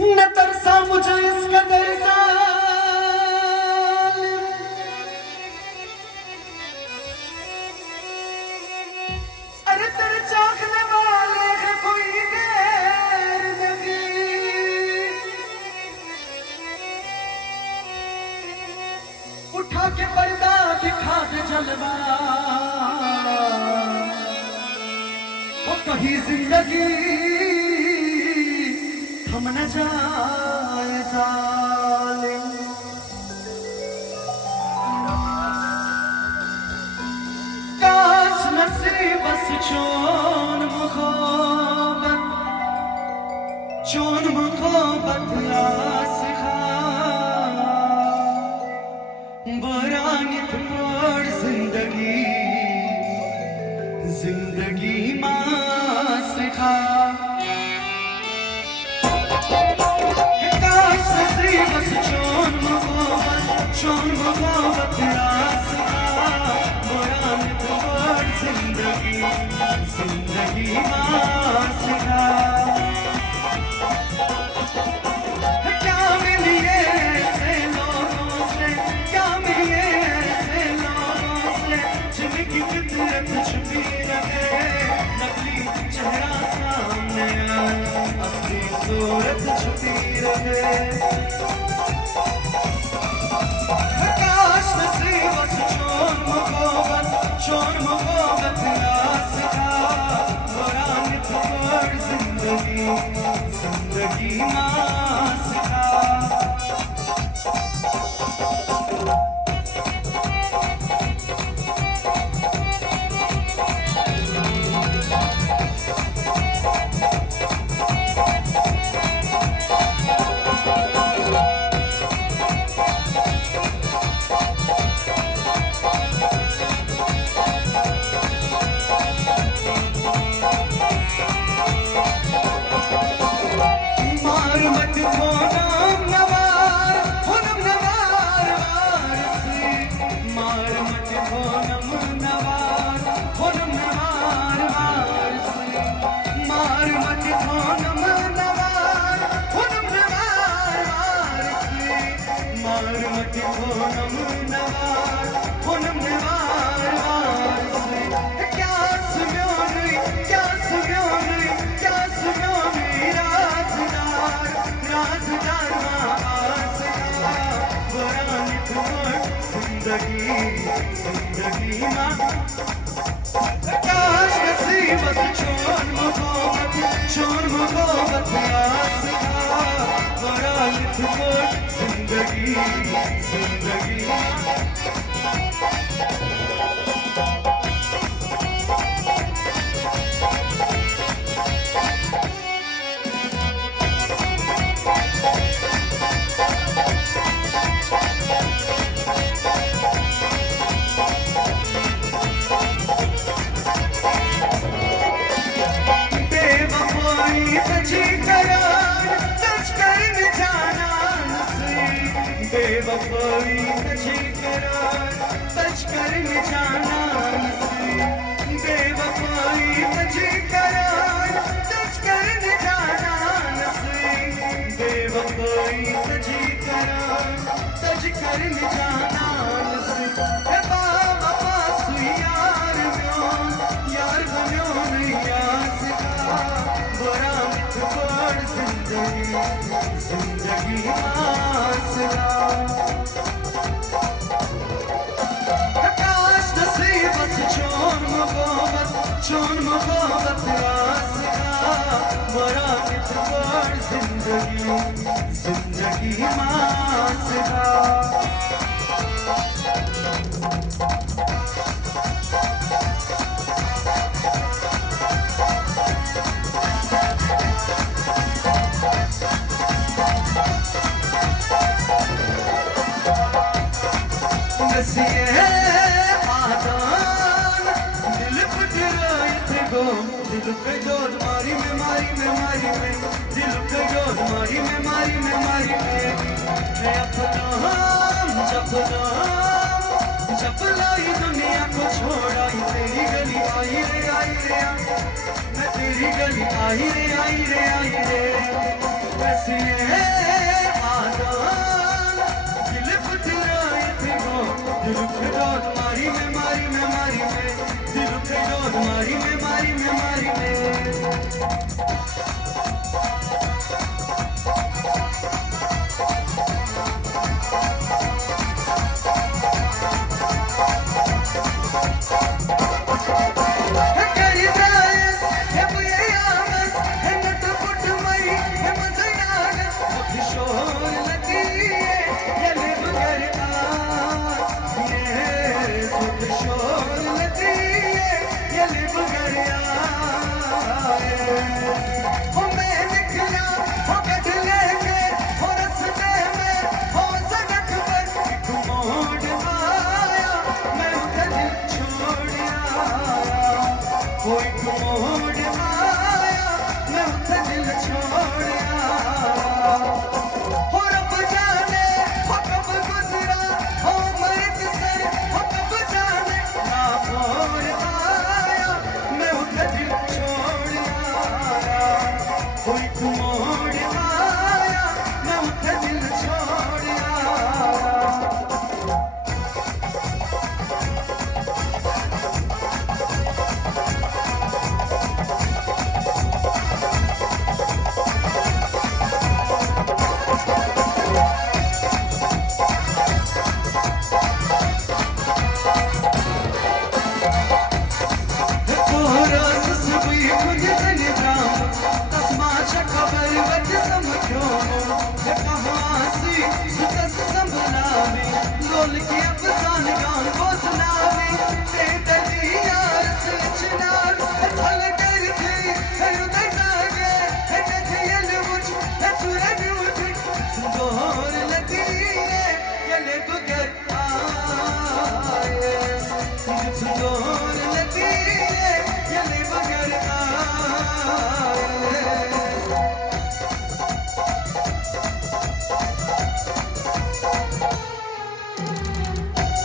न तरसा मुझे इस कदर अरे तेरे चाखने वाले है कोई गैर नबी उठा के पर्दा दिखा दे जलवा वो कहीं जिंदगी हम न जाए जालिम काश नसीब बस चोन मुखोबत आसखा बरानित पड़ जिंदगी मां सिखा काश नसीब बस चोन मुखोबत आसखा बरानित पड़ जिंदगी मां सिखा छुपी रहे नकली चेहरा सामने आए असली सूरत छुपी रहे काश नसीब बस चोर मुखोबत आसखा बरानित पड़ जिंदगी मां सिखा जिंदगी मां काश नसीब बस चोर मुखोबत आसखा बरानित पड़ जिंदगी बेवफाई तुझे करार सच कर जाना नसीब बेवफाई तुझे करार सच कर जाना नसीब बेवफाई तुझे करार सच कर जाना नसीब हे बाबा पासु यार बन्यो नहीं आसखा बरानित पड़ जिंदगी आसरा काश नसीब बस चोर मुखोबत आसखा बरानित पड़ जिंदगी मां सिखा दिल पे जोर मारी में दिल पे जोर मारी में जब लाई दुनिया को छोड़ा तेरी गली आई रे मैं तेरी गली गली आई रे आई रे आई रे कैसी है आदम दिल पतराए थे गो दिल पे डोर मारी में मारी में मारी में दिल पे डोर मारी में मारी में मारी में